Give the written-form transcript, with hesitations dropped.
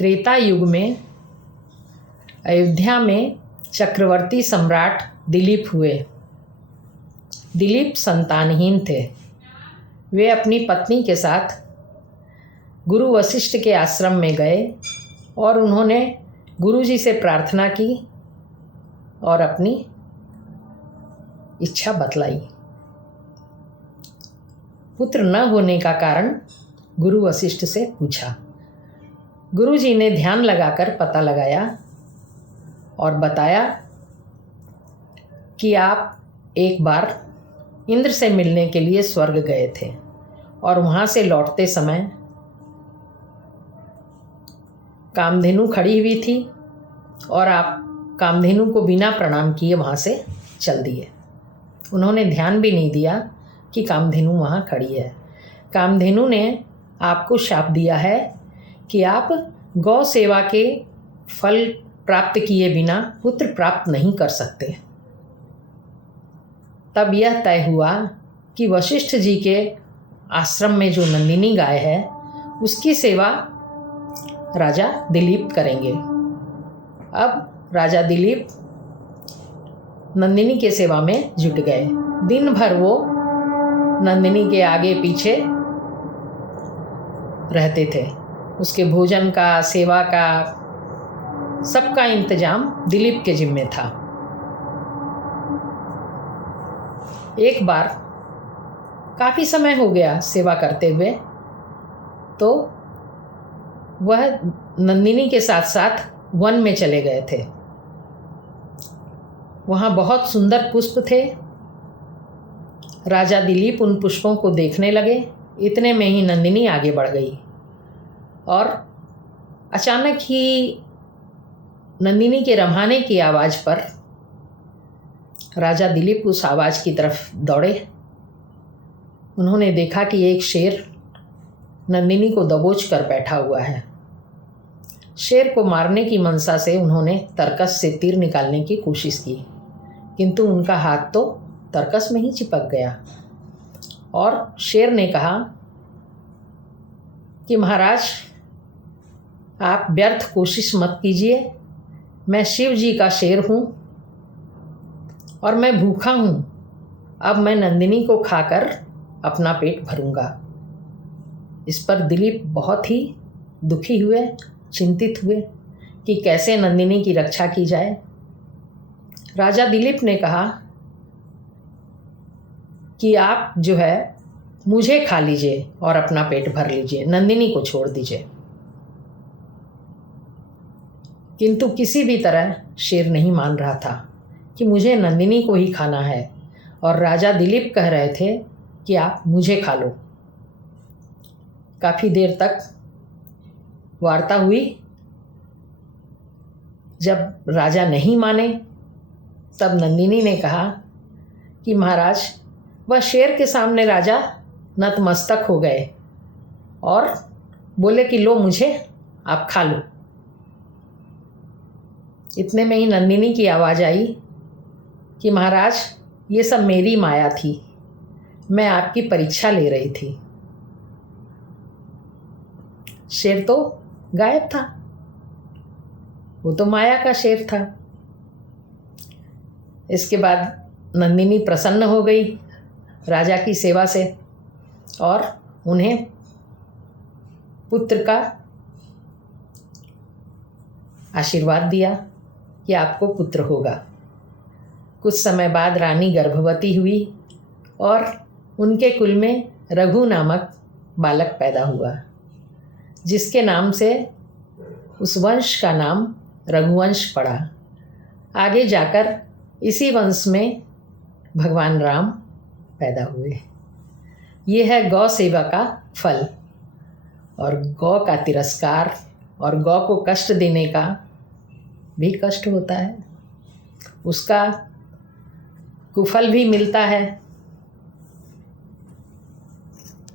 त्रेता युग में अयोध्या में चक्रवर्ती सम्राट दिलीप हुए। दिलीप संतानहीन थे। वे अपनी पत्नी के साथ गुरु वशिष्ठ के आश्रम में गए और उन्होंने गुरुजी से प्रार्थना की और अपनी इच्छा बतलाई। पुत्र न होने का कारण गुरु वशिष्ठ से पूछा। गुरुजी ने ध्यान लगाकर पता लगाया और बताया कि आप एक बार इंद्र से मिलने के लिए स्वर्ग गए थे और वहाँ से लौटते समय कामधेनु खड़ी हुई थी और आप कामधेनु को बिना प्रणाम किए वहाँ से चल दिए। उन्होंने ध्यान भी नहीं दिया कि कामधेनु वहाँ खड़ी है। कामधेनु ने आपको शाप दिया है कि आप गौ सेवा के फल प्राप्त किए बिना पुत्र प्राप्त नहीं कर सकते। तब यह तय हुआ कि वशिष्ठ जी के आश्रम में जो नंदिनी गाय है उसकी सेवा राजा दिलीप करेंगे। अब राजा दिलीप नंदिनी के सेवा में जुट गए। दिन भर वो नंदिनी के आगे पीछे रहते थे। उसके भोजन का, सेवा का, सबका इंतजाम दिलीप के जिम्मे था। एक बार काफ़ी समय हो गया सेवा करते हुए, तो वह नंदिनी के साथ साथ वन में चले गए थे। वहाँ बहुत सुंदर पुष्प थे। राजा दिलीप उन पुष्पों को देखने लगे। इतने में ही नंदिनी आगे बढ़ गई और अचानक ही नंदिनी के रम्हाने की आवाज़ पर राजा दिलीप उस आवाज़ की तरफ दौड़े। उन्होंने देखा कि एक शेर नंदिनी को दबोच कर बैठा हुआ है। शेर को मारने की मनसा से उन्होंने तरकस से तीर निकालने की कोशिश की, किंतु उनका हाथ तो तरकस में ही चिपक गया और शेर ने कहा कि महाराज, आप व्यर्थ कोशिश मत कीजिए। मैं शिव जी का शेर हूँ और मैं भूखा हूँ। अब मैं नंदिनी को खाकर अपना पेट भरूंगा। इस पर दिलीप बहुत ही दुखी हुए, चिंतित हुए कि कैसे नंदिनी की रक्षा की जाए। राजा दिलीप ने कहा कि आप जो है मुझे खा लीजिए और अपना पेट भर लीजिए, नंदिनी को छोड़ दीजिए। किंतु किसी भी तरह शेर नहीं मान रहा था कि मुझे नंदिनी को ही खाना है और राजा दिलीप कह रहे थे कि आप मुझे खा लो। काफ़ी देर तक वार्ता हुई। जब राजा नहीं माने तब नंदिनी ने कहा कि महाराज, वह शेर के सामने राजा नतमस्तक हो गए और बोले कि लो, मुझे आप खा लो। इतने में ही नंदिनी की आवाज़ आई कि महाराज, ये सब मेरी माया थी, मैं आपकी परीक्षा ले रही थी। शेर तो गायब था, वो तो माया का शेर था। इसके बाद नंदिनी प्रसन्न हो गई राजा की सेवा से और उन्हें पुत्र का आशीर्वाद दिया कि आपको पुत्र होगा। कुछ समय बाद रानी गर्भवती हुई और उनके कुल में रघु नामक बालक पैदा हुआ, जिसके नाम से उस वंश का नाम रघुवंश पड़ा। आगे जाकर इसी वंश में भगवान राम पैदा हुए। ये है गौ सेवा का फल। और गौ का तिरस्कार और गौ को कष्ट देने का भी कष्ट होता है, उसका कुफल भी मिलता है।